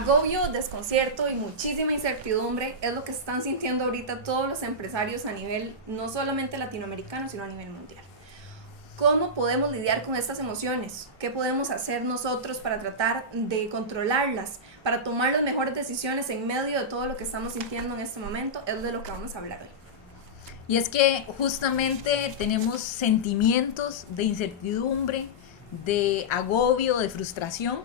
Agobio, desconcierto y muchísima incertidumbre es lo que están sintiendo ahorita todos los empresarios a nivel no solamente latinoamericano, sino a nivel mundial. ¿Cómo podemos lidiar con estas emociones? ¿Qué podemos hacer nosotros para tratar de controlarlas, para tomar las mejores decisiones en medio de todo lo que estamos sintiendo en este momento? Es de lo que vamos a hablar hoy. Y es que justamente tenemos sentimientos de incertidumbre, de agobio, de frustración,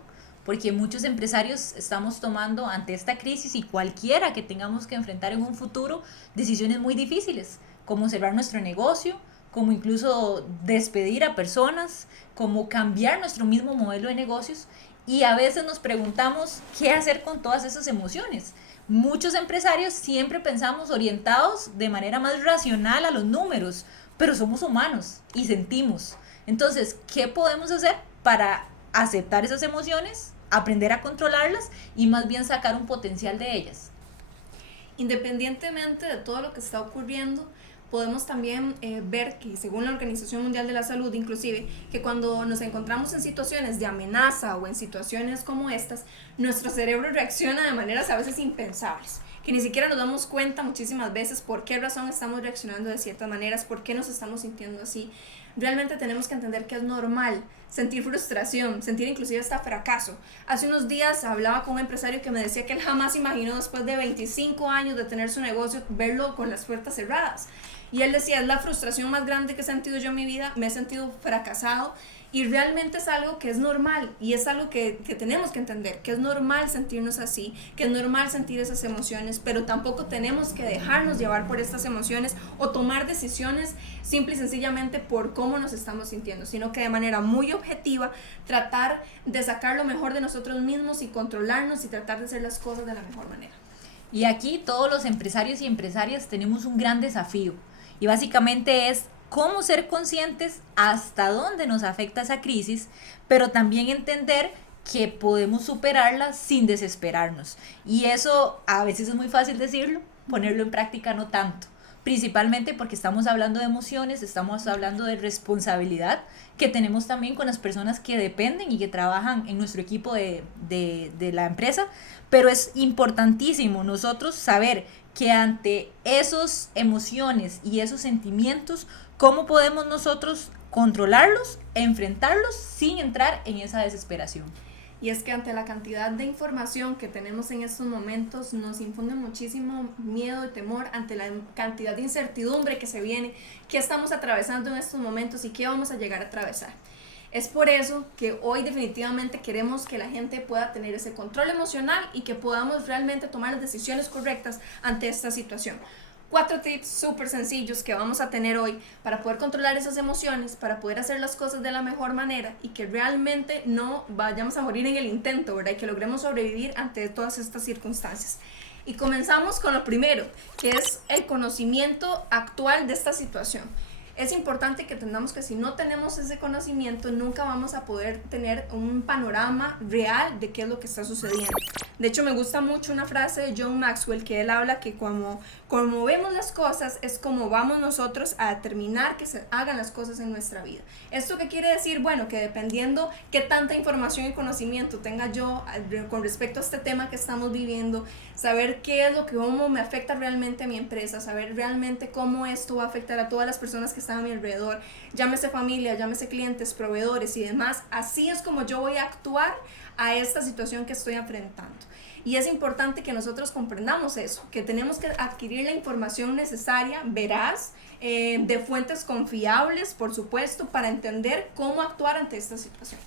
porque muchos empresarios estamos tomando ante esta crisis y cualquiera que tengamos que enfrentar en un futuro decisiones muy difíciles, como cerrar nuestro negocio, como incluso despedir a personas, como cambiar nuestro mismo modelo de negocios, y a veces nos preguntamos qué hacer con todas esas emociones. Muchos empresarios siempre pensamos orientados de manera más racional a los números, pero somos humanos y sentimos. Entonces, ¿qué podemos hacer para aceptar esas emociones, aprender a controlarlas y más bien sacar un potencial de ellas? Independientemente de todo lo que está ocurriendo, podemos también ver que según la Organización Mundial de la Salud, inclusive, que cuando nos encontramos en situaciones de amenaza o en situaciones como estas, nuestro cerebro reacciona de maneras a veces impensables, que ni siquiera nos damos cuenta muchísimas veces por qué razón estamos reaccionando de ciertas maneras, por qué nos estamos sintiendo así. Realmente tenemos que entender que es normal sentir frustración, sentir inclusive hasta fracaso. Hace unos días hablaba con un empresario que me decía que él jamás imaginó después de 25 años de tener su negocio verlo con las puertas cerradas. Y él decía, es la frustración más grande que he sentido yo en mi vida, me he sentido fracasado y realmente es algo que es normal y es algo que tenemos que entender, que es normal sentirnos así, que es normal sentir esas emociones, pero tampoco tenemos que dejarnos llevar por estas emociones o tomar decisiones simple y sencillamente por cómo nos estamos sintiendo, sino que de manera muy objetiva tratar de sacar lo mejor de nosotros mismos y controlarnos y tratar de hacer las cosas de la mejor manera. Y aquí todos los empresarios y empresarias tenemos un gran desafío y básicamente es cómo ser conscientes hasta dónde nos afecta esa crisis, pero también entender que podemos superarla sin desesperarnos. Y eso a veces es muy fácil decirlo, ponerlo en práctica no tanto. Principalmente porque estamos hablando de emociones, estamos hablando de responsabilidad que tenemos también con las personas que dependen y que trabajan en nuestro equipo de la empresa, pero es importantísimo nosotros saber que ante esas emociones y esos sentimientos, ¿cómo podemos nosotros controlarlos, enfrentarlos sin entrar en esa desesperación? Y es que ante la cantidad de información que tenemos en estos momentos nos infunde muchísimo miedo y temor ante la cantidad de incertidumbre que se viene, qué estamos atravesando en estos momentos y qué vamos a llegar a atravesar. Es por eso que hoy definitivamente queremos que la gente pueda tener ese control emocional y que podamos realmente tomar las decisiones correctas ante esta situación. 4 tips súper sencillos que vamos a tener hoy para poder controlar esas emociones, para poder hacer las cosas de la mejor manera y que realmente no vayamos a morir en el intento, ¿verdad? Y que logremos sobrevivir ante todas estas circunstancias. Y comenzamos con lo primero, que es el conocimiento actual de esta situación. Es importante que entendamos que si no tenemos ese conocimiento, nunca vamos a poder tener un panorama real de qué es lo que está sucediendo. De hecho, me gusta mucho una frase de John Maxwell que él habla que como vemos las cosas es como vamos nosotros a determinar que se hagan las cosas en nuestra vida. ¿Esto qué quiere decir? Bueno, que dependiendo qué tanta información y conocimiento tenga yo con respecto a este tema que estamos viviendo, saber qué es lo que cómo me afecta realmente a mi empresa, saber realmente cómo esto va a afectar a todas las personas que están a mi alrededor, llámese familia, llámese clientes, proveedores y demás, así es como yo voy a actuar a esta situación que estoy enfrentando. Y es importante que nosotros comprendamos eso, que tenemos que adquirir la información necesaria, veraz, de fuentes confiables, por supuesto, para entender cómo actuar ante esta situación.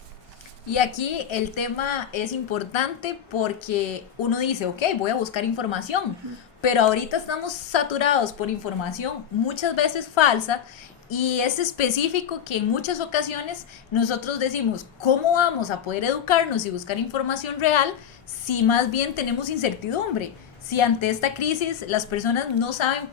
Y aquí el tema es importante porque uno dice, ok, voy a buscar información, pero ahorita estamos saturados por información muchas veces falsa y es específico que en muchas ocasiones nosotros decimos, ¿cómo vamos a poder educarnos y buscar información real si más bien tenemos incertidumbre? Si ante esta crisis las personas no saben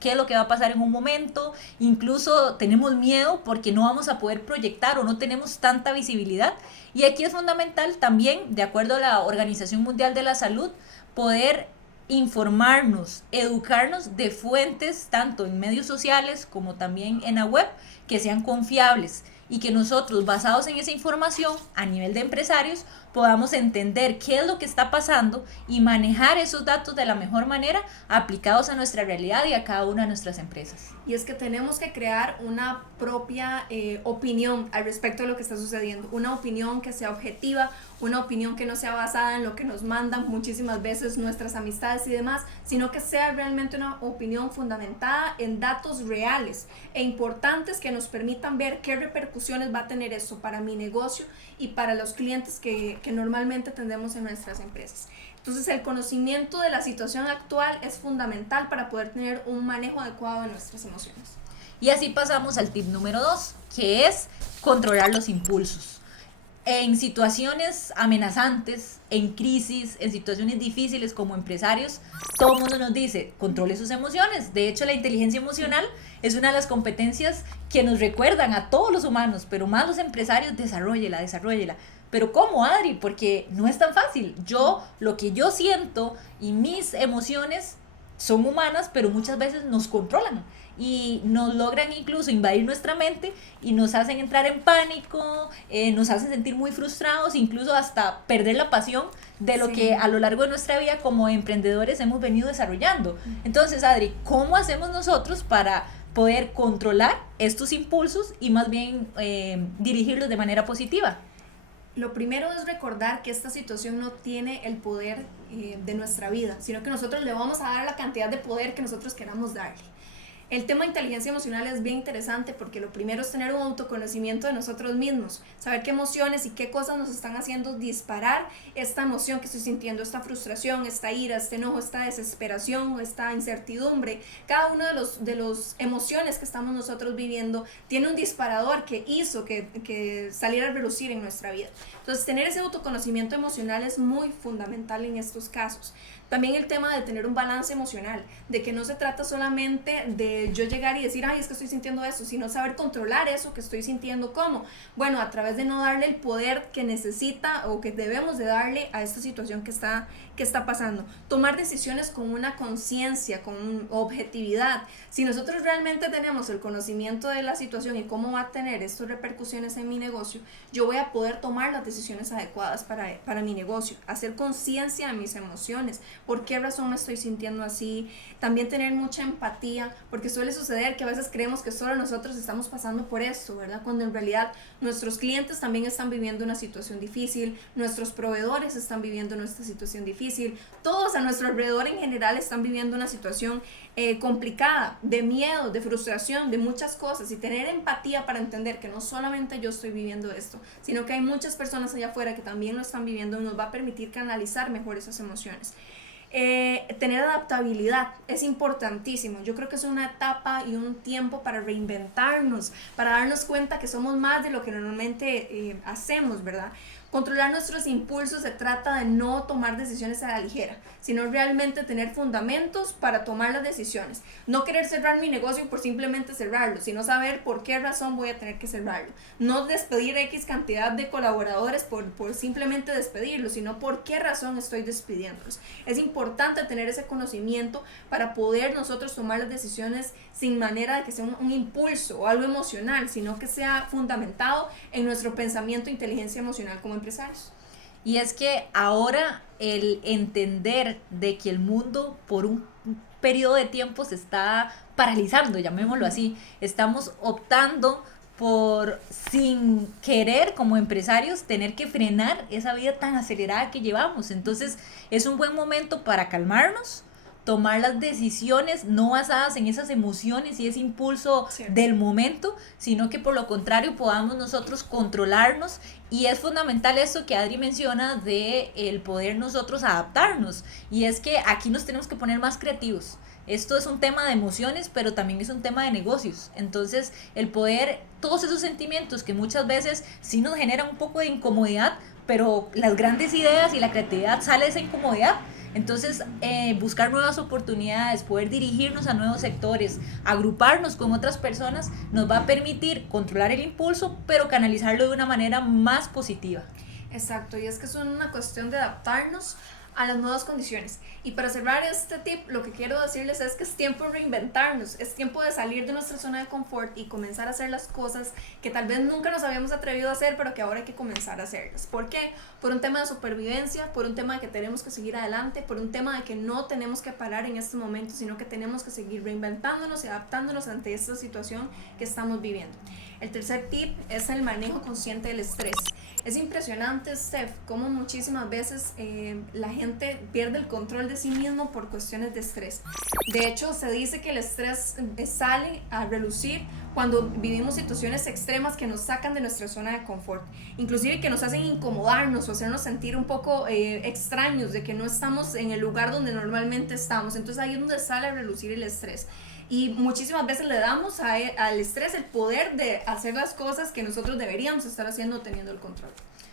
qué es lo que va a pasar en un momento, incluso tenemos miedo porque no vamos a poder proyectar o no tenemos tanta visibilidad. Y aquí es fundamental también, de acuerdo a la Organización Mundial de la Salud, poder informarnos, educarnos de fuentes tanto en medios sociales como también en la web que sean confiables y que nosotros, basados en esa información, a nivel de empresarios, podamos entender qué es lo que está pasando y manejar esos datos de la mejor manera aplicados a nuestra realidad y a cada una de nuestras empresas. Y es que tenemos que crear una propia opinión al respecto de lo que está sucediendo, una opinión que sea objetiva, una opinión que no sea basada en lo que nos mandan muchísimas veces nuestras amistades y demás, sino que sea realmente una opinión fundamentada en datos reales e importantes que nos permitan ver qué repercusiones va a tener eso para mi negocio y para los clientes que normalmente tendemos en nuestras empresas. Entonces el conocimiento de la situación actual es fundamental para poder tener un manejo adecuado de nuestras emociones. Y así pasamos al tip número 2, que es controlar los impulsos. En situaciones amenazantes, en crisis, en situaciones difíciles como empresarios, todo el mundo nos dice, controle sus emociones. De hecho, la inteligencia emocional es una de las competencias que nos recuerdan a todos los humanos, pero más los empresarios, desarróllela. Pero ¿cómo, Adri? Porque no es tan fácil. Lo que yo siento y mis emociones son humanas, pero muchas veces nos controlan y nos logran incluso invadir nuestra mente y nos hacen entrar en pánico, nos hacen sentir muy frustrados, incluso hasta perder la pasión de lo que a lo largo de nuestra vida como emprendedores hemos venido desarrollando. Entonces, Adri, ¿cómo hacemos nosotros para poder controlar estos impulsos y más bien dirigirlos de manera positiva? Lo primero es recordar que esta situación no tiene el poder de nuestra vida, sino que nosotros le vamos a dar la cantidad de poder que nosotros queramos darle. El tema de inteligencia emocional es bien interesante porque lo primero es tener un autoconocimiento de nosotros mismos, saber qué emociones y qué cosas nos están haciendo disparar esta emoción que estoy sintiendo, esta frustración, esta ira, este enojo, esta desesperación, esta incertidumbre. Cada uno de los emociones que estamos nosotros viviendo tiene un disparador que hizo que saliera a relucir en nuestra vida. Entonces, tener ese autoconocimiento emocional es muy fundamental en estos casos. También el tema de tener un balance emocional, de que no se trata solamente de yo llegar y decir, ay, es que estoy sintiendo eso, sino saber controlar eso que estoy sintiendo. ¿Cómo? Bueno, a través de no darle el poder que necesita o que debemos de darle a esta situación que está pasando. Tomar decisiones con una conciencia, con objetividad. Si nosotros realmente tenemos el conocimiento de la situación y cómo va a tener estas repercusiones en mi negocio, yo voy a poder tomar las decisiones adecuadas para mi negocio, hacer conciencia de mis emociones. ¿Por qué razón me estoy sintiendo así? También tener mucha empatía, porque suele suceder que a veces creemos que solo nosotros estamos pasando por esto, ¿verdad? Cuando en realidad nuestros clientes también están viviendo una situación difícil, nuestros proveedores están viviendo nuestra situación difícil, todos a nuestro alrededor en general están viviendo una situación complicada, de miedo, de frustración, de muchas cosas, y tener empatía para entender que no solamente yo estoy viviendo esto, sino que hay muchas personas allá afuera que también lo están viviendo y nos va a permitir canalizar mejor esas emociones. Tener adaptabilidad es importantísimo. Yo creo que es una etapa y un tiempo para reinventarnos, para darnos cuenta que somos más de lo que normalmente hacemos, ¿verdad? Controlar nuestros impulsos se trata de no tomar decisiones a la ligera, sino realmente tener fundamentos para tomar las decisiones. No querer cerrar mi negocio por simplemente cerrarlo, sino saber por qué razón voy a tener que cerrarlo. No despedir X cantidad de colaboradores por simplemente despedirlos, sino por qué razón estoy despidiéndolos. Es importante tener ese conocimiento para poder nosotros tomar las decisiones sin manera de que sea un impulso o algo emocional, sino que sea fundamentado en nuestro pensamiento e inteligencia emocional como empresarios. Y es que ahora el entender de que el mundo por un periodo de tiempo se está paralizando, llamémoslo así, estamos optando por, sin querer como empresarios, tener que frenar esa vida tan acelerada que llevamos. Entonces es un buen momento para calmarnos, tomar las decisiones no basadas en esas emociones y ese impulso del momento, sino que por lo contrario podamos nosotros controlarnos. Y es fundamental eso que Adri menciona de el poder nosotros adaptarnos, y es que aquí nos tenemos que poner más creativos. Esto es un tema de emociones, pero también es un tema de negocios. Entonces, el poder, todos esos sentimientos que muchas veces sí nos generan un poco de incomodidad, pero las grandes ideas y la creatividad sale de esa incomodidad. Entonces, buscar nuevas oportunidades, poder dirigirnos a nuevos sectores, agruparnos con otras personas, nos va a permitir controlar el impulso, pero canalizarlo de una manera más positiva. Exacto, y es que es una cuestión de adaptarnos a las nuevas condiciones. Y para cerrar este tip, lo que quiero decirles es que es tiempo de reinventarnos, es tiempo de salir de nuestra zona de confort y comenzar a hacer las cosas que tal vez nunca nos habíamos atrevido a hacer, pero que ahora hay que comenzar a hacerlas. ¿Por qué? Por un tema de supervivencia, por un tema de que tenemos que seguir adelante, por un tema de que no tenemos que parar en este momento, sino que tenemos que seguir reinventándonos y adaptándonos ante esta situación que estamos viviendo. El tercer tip es el manejo consciente del estrés. Es impresionante, Steph, cómo muchísimas veces la gente pierde el control de sí mismo por cuestiones de estrés. De hecho, se dice que el estrés sale a relucir cuando vivimos situaciones extremas que nos sacan de nuestra zona de confort, inclusive que nos hacen incomodarnos o hacernos sentir un poco extraños, de que no estamos en el lugar donde normalmente estamos. Entonces ahí es donde sale a relucir el estrés. Y muchísimas veces le damos al estrés el poder de hacer las cosas que nosotros deberíamos estar haciendo, teniendo el control.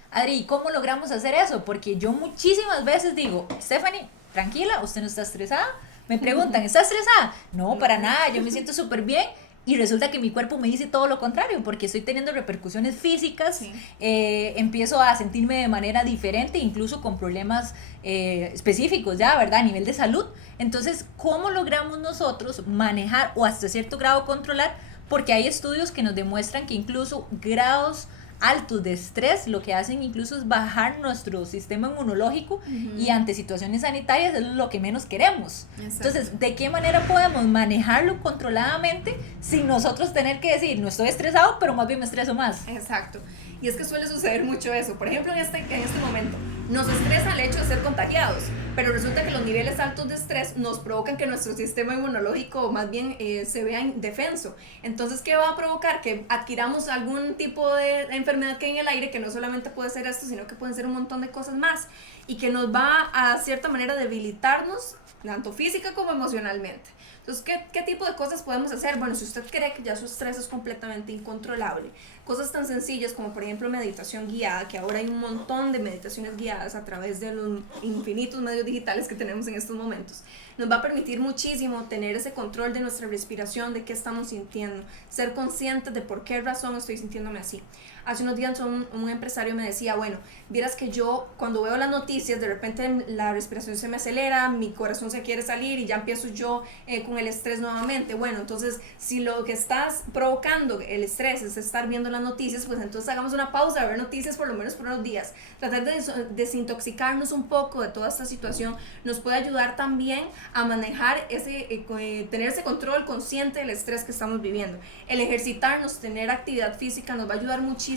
Adri, ¿cómo logramos hacer eso? Porque yo muchísimas veces digo, Stephanie, tranquila, usted no está estresada. Me preguntan, ¿está estresada? No, para nada, yo me siento súper bien. Y resulta que mi cuerpo me dice todo lo contrario, porque estoy teniendo repercusiones físicas, sí. Empiezo a sentirme de manera diferente, incluso con problemas específicos ya, ¿verdad? A nivel de salud. Entonces, ¿cómo logramos nosotros manejar o hasta cierto grado controlar? Porque hay estudios que nos demuestran que incluso grados altos de estrés lo que hacen incluso es bajar nuestro sistema inmunológico y ante situaciones sanitarias es lo que menos queremos. Exacto. Entonces, ¿de qué manera podemos manejarlo controladamente sin nosotros tener que decir, no estoy estresado, pero más bien me estreso más? Exacto. Y es que suele suceder mucho eso. Por ejemplo, en este momento nos estresa el hecho de ser contagiados, pero resulta que los niveles altos de estrés nos provocan que nuestro sistema inmunológico más bien se vea indefenso. Entonces, ¿qué va a provocar? Que adquiramos algún tipo de enfermedad que hay en el aire, que no solamente puede ser esto, sino que pueden ser un montón de cosas más, y que nos va a cierta manera debilitarnos, tanto física como emocionalmente. Entonces, ¿qué tipo de cosas podemos hacer? Bueno, si usted cree que ya su estrés es completamente incontrolable, cosas tan sencillas como, por ejemplo, meditación guiada, que ahora hay un montón de meditaciones guiadas a través de los infinitos medios digitales que tenemos en estos momentos, nos va a permitir muchísimo tener ese control de nuestra respiración, de qué estamos sintiendo, ser conscientes de por qué razón estoy sintiéndome así. Hace unos días un empresario me decía, bueno, vieras que yo cuando veo las noticias de repente la respiración se me acelera, mi corazón se quiere salir y ya empiezo yo con el estrés nuevamente. Bueno, entonces si lo que estás provocando el estrés es estar viendo las noticias, pues entonces hagamos una pausa de ver noticias por lo menos por unos días. Tratar de desintoxicarnos un poco de toda esta situación nos puede ayudar también a manejar tener ese control consciente del estrés que estamos viviendo. El ejercitarnos, tener actividad física nos va a ayudar muchísimo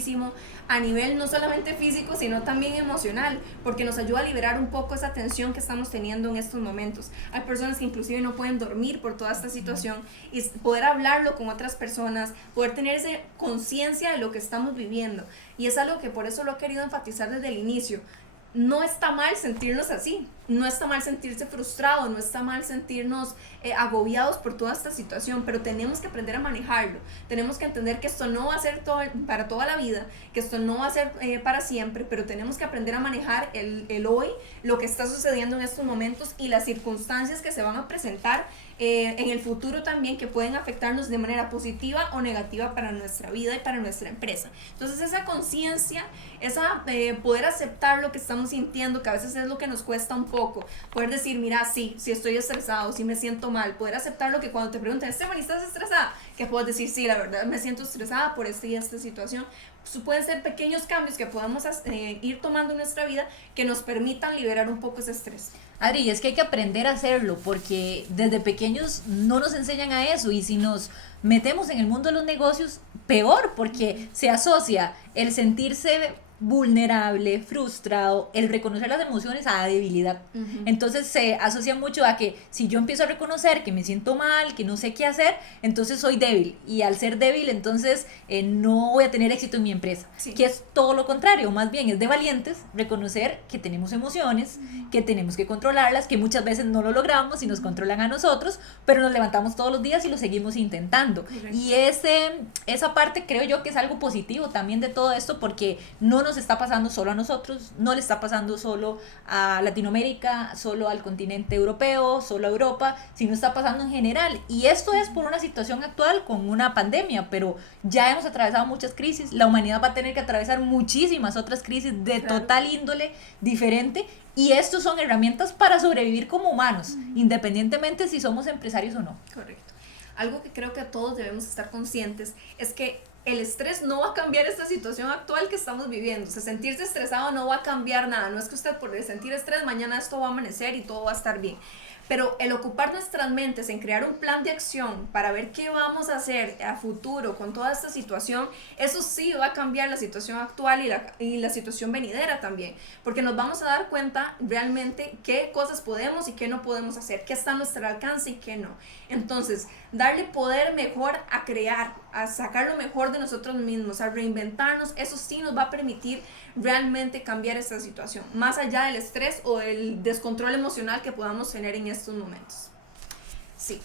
a nivel no solamente físico, sino también emocional, porque nos ayuda a liberar un poco esa tensión que estamos teniendo en estos momentos. Hay personas que inclusive no pueden dormir por toda esta situación, y poder hablarlo con otras personas, poder tener esa conciencia de lo que estamos viviendo, y es algo que por eso lo he querido enfatizar desde el inicio. No está mal sentirnos así, no está mal sentirse frustrado, no está mal sentirnos agobiados por toda esta situación, pero tenemos que aprender a manejarlo. Tenemos que entender que esto no va a ser para toda la vida, que esto no va a ser para siempre, pero tenemos que aprender a manejar el hoy, lo que está sucediendo en estos momentos y las circunstancias que se van a presentar en el futuro también, que pueden afectarnos de manera positiva o negativa para nuestra vida y para nuestra empresa. Entonces esa conciencia, poder aceptar lo que estamos sintiendo, que a veces es lo que nos cuesta un poco, poder decir, mira, sí estoy estresado, sí me siento mal, poder aceptar lo que cuando te preguntan, Stephanie, ¿estás estresada? Que puedes decir, sí, la verdad me siento estresada por esta y esta situación. Pues pueden ser pequeños cambios que podemos ir tomando en nuestra vida que nos permitan liberar un poco ese estrés. Adri, es que hay que aprender a hacerlo porque desde pequeños no nos enseñan a eso, y si nos metemos en el mundo de los negocios, peor, porque se asocia el sentirse vulnerable, frustrado, el reconocer las emociones a debilidad. Entonces se asocia mucho a que si yo empiezo a reconocer que me siento mal, que no sé qué hacer, entonces soy débil, y al ser débil entonces no voy a tener éxito en mi empresa, que es todo lo contrario, más bien es de valientes reconocer que tenemos emociones, que tenemos que controlarlas, que muchas veces no lo logramos y nos controlan a nosotros, pero nos levantamos todos los días y lo seguimos intentando. Y esa parte creo yo que es algo positivo también de todo esto, porque no nos está pasando solo a nosotros, no le está pasando solo a Latinoamérica, solo al continente europeo, solo a Europa, sino está pasando en general. Y esto es por una situación actual con una pandemia, pero ya hemos atravesado muchas crisis, la humanidad va a tener que atravesar muchísimas otras crisis de total índole diferente, y estos son herramientas para sobrevivir como humanos, independientemente si somos empresarios o no. Correcto. Algo que creo que todos debemos estar conscientes es que el estrés no va a cambiar esta situación actual que estamos viviendo. O sea, sentirse estresado no va a cambiar nada. No es que usted por sentir estrés mañana esto va a amanecer y todo va a estar bien. Pero el ocupar nuestras mentes en crear un plan de acción para ver qué vamos a hacer a futuro con toda esta situación, eso sí va a cambiar la situación actual y la situación venidera también, porque nos vamos a dar cuenta realmente qué cosas podemos y qué no podemos hacer, qué está a nuestro alcance y qué no. Entonces, darle poder mejor a crear, a sacar lo mejor de nosotros mismos, a reinventarnos, eso sí nos va a permitir realmente cambiar esta situación, más allá del estrés o el descontrol emocional que podamos tener en estos momentos. Sí.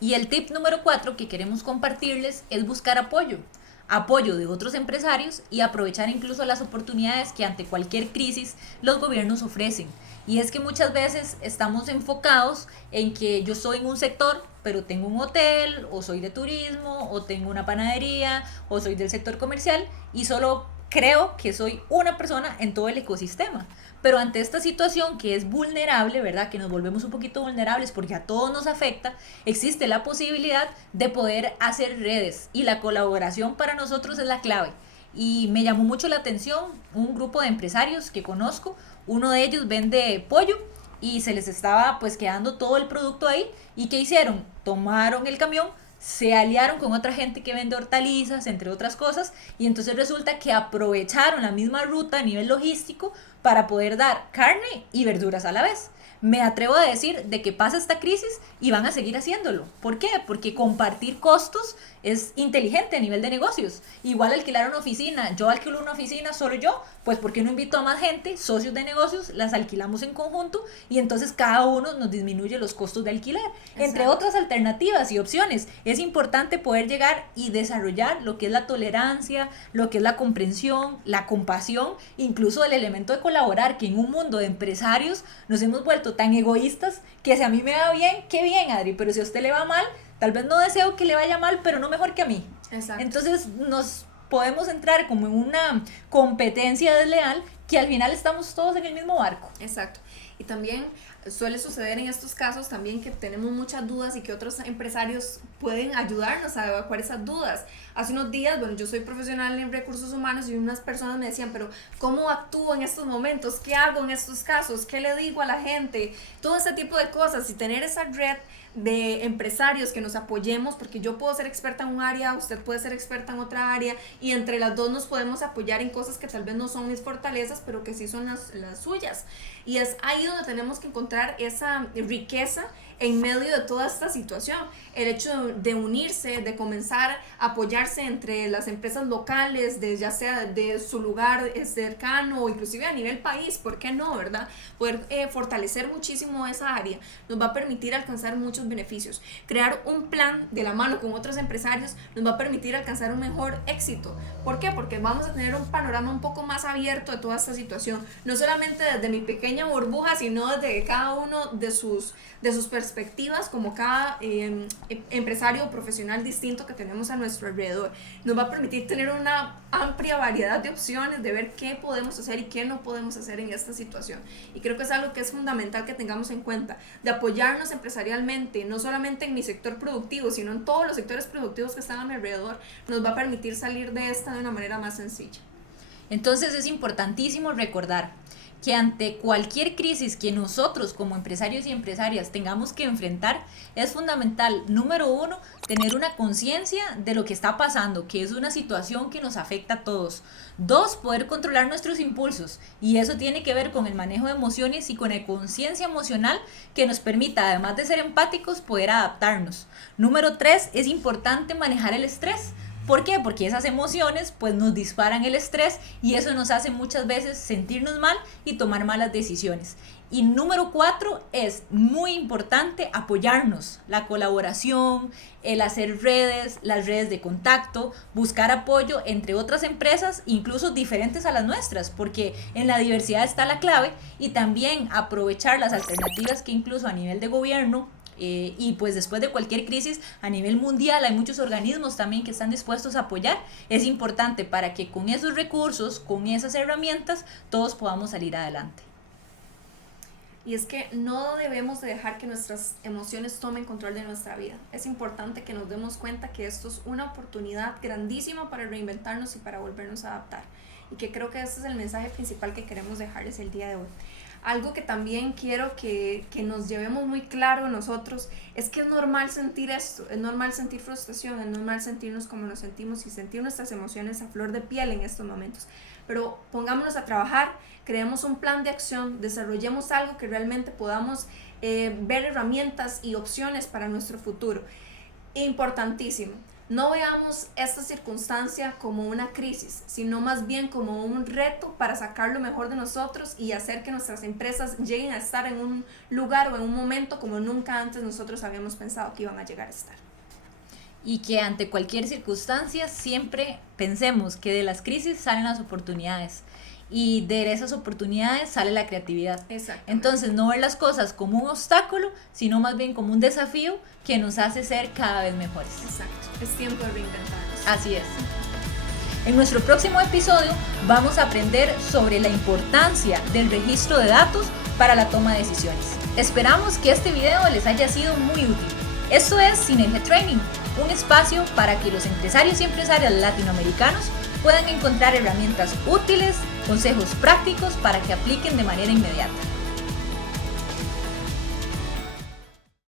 Y el tip número 4 que queremos compartirles es buscar apoyo de otros empresarios y aprovechar incluso las oportunidades que ante cualquier crisis los gobiernos ofrecen. Y es que muchas veces estamos enfocados en que yo soy en un sector, pero tengo un hotel, o soy de turismo, o tengo una panadería, o soy del sector comercial, y solo creo que soy una persona en todo el ecosistema. Pero ante esta situación que es vulnerable, ¿verdad? Que nos volvemos un poquito vulnerables porque a todos nos afecta, existe la posibilidad de poder hacer redes, y la colaboración para nosotros es la clave. Y me llamó mucho la atención un grupo de empresarios que conozco. Uno de ellos vende pollo y se les estaba pues quedando todo el producto ahí. ¿Y qué hicieron? Tomaron el camión, se aliaron con otra gente que vende hortalizas, entre otras cosas, y entonces resulta que aprovecharon la misma ruta a nivel logístico para poder dar carne y verduras a la vez. Me atrevo a decir de que pasa esta crisis y van a seguir haciéndolo. ¿Por qué? Porque compartir costos es inteligente a nivel de negocios. Igual alquilar una oficina, yo alquilo una oficina solo yo, pues ¿por qué no invito a más gente, socios de negocios, las alquilamos en conjunto y entonces cada uno nos disminuye los costos de alquiler? Exacto. Entre otras alternativas y opciones, es importante poder llegar y desarrollar lo que es la tolerancia, lo que es la comprensión, la compasión, incluso el elemento de colaborar, que en un mundo de empresarios nos hemos vuelto tan egoístas que si a mí me va bien, qué bien, Adri, pero si a usted le va mal, tal vez no deseo que le vaya mal, pero no mejor que a mí. Exacto. Entonces nos podemos entrar como en una competencia desleal que al final estamos todos en el mismo barco. Exacto. Y también suele suceder en estos casos también que tenemos muchas dudas y que otros empresarios pueden ayudarnos a evacuar esas dudas. Hace unos días, bueno, yo soy profesional en recursos humanos y unas personas me decían, pero ¿cómo actúo en estos momentos? ¿Qué hago en estos casos? ¿Qué le digo a la gente? Todo ese tipo de cosas, y tener esa red de empresarios que nos apoyemos, porque yo puedo ser experta en un área, usted puede ser experta en otra área, y entre las dos nos podemos apoyar en cosas que tal vez no son mis fortalezas, pero que sí son las suyas. Y es ahí donde tenemos que encontrar esa riqueza en medio de toda esta situación. El hecho de unirse, de comenzar a apoyarse entre las empresas locales, de, ya sea de su lugar cercano o inclusive a nivel país, ¿por qué no, verdad? Poder fortalecer muchísimo esa área nos va a permitir alcanzar muchos beneficios. Crear un plan de la mano con otros empresarios nos va a permitir alcanzar un mejor éxito. ¿Por qué? Porque vamos a tener un panorama un poco más abierto de toda esta situación, no solamente desde mi pequeña burbuja, sino desde cada uno de sus perspectivas, como cada empresario o profesional distinto que tenemos a nuestro alrededor. Nos va a permitir tener una amplia variedad de opciones de ver qué podemos hacer y qué no podemos hacer en esta situación. Y creo que es algo que es fundamental que tengamos en cuenta, de apoyarnos empresarialmente, no solamente en mi sector productivo, sino en todos los sectores productivos que están a mi alrededor. Nos va a permitir salir de esta de una manera más sencilla. Entonces es importantísimo recordar que ante cualquier crisis que nosotros como empresarios y empresarias tengamos que enfrentar, es fundamental, número 1, tener una conciencia de lo que está pasando, que es una situación que nos afecta a todos. 2, poder controlar nuestros impulsos, y eso tiene que ver con el manejo de emociones y con la conciencia emocional que nos permita, además de ser empáticos, poder adaptarnos. Número 3, es importante manejar el estrés, ¿Por qué? Porque esas emociones pues nos disparan el estrés y eso nos hace muchas veces sentirnos mal y tomar malas decisiones. Y número 4, es muy importante apoyarnos, la colaboración, el hacer redes, las redes de contacto, buscar apoyo entre otras empresas, incluso diferentes a las nuestras, porque en la diversidad está la clave, y también aprovechar las alternativas que incluso a nivel de gobierno, y pues después de cualquier crisis a nivel mundial hay muchos organismos también que están dispuestos a apoyar. Es importante para que con esos recursos, con esas herramientas, todos podamos salir adelante. Y es que no debemos de dejar que nuestras emociones tomen control de nuestra vida. Es importante que nos demos cuenta que esto es una oportunidad grandísima para reinventarnos y para volvernos a adaptar. Y que creo que este es el mensaje principal que queremos dejarles el día de hoy. Algo que también quiero que nos llevemos muy claro nosotros es que es normal sentir esto, es normal sentir frustración, es normal sentirnos como nos sentimos y sentir nuestras emociones a flor de piel en estos momentos. Pero pongámonos a trabajar, creemos un plan de acción, desarrollemos algo que realmente podamos ver herramientas y opciones para nuestro futuro. Importantísimo. No veamos esta circunstancia como una crisis, sino más bien como un reto para sacar lo mejor de nosotros y hacer que nuestras empresas lleguen a estar en un lugar o en un momento como nunca antes nosotros habíamos pensado que iban a llegar a estar. Y que ante cualquier circunstancia siempre pensemos que de las crisis salen las oportunidades. Y de esas oportunidades sale la creatividad. Entonces no ver las cosas como un obstáculo, sino más bien como un desafío que nos hace ser cada vez mejores. Exacto, es tiempo de reinventarnos. Así es. En nuestro próximo episodio vamos a aprender sobre la importancia del registro de datos para la toma de decisiones. Esperamos que este video les haya sido muy útil. Esto es Sinergia Training, un espacio para que los empresarios y empresarias latinoamericanos puedan encontrar herramientas útiles, consejos prácticos para que apliquen de manera inmediata.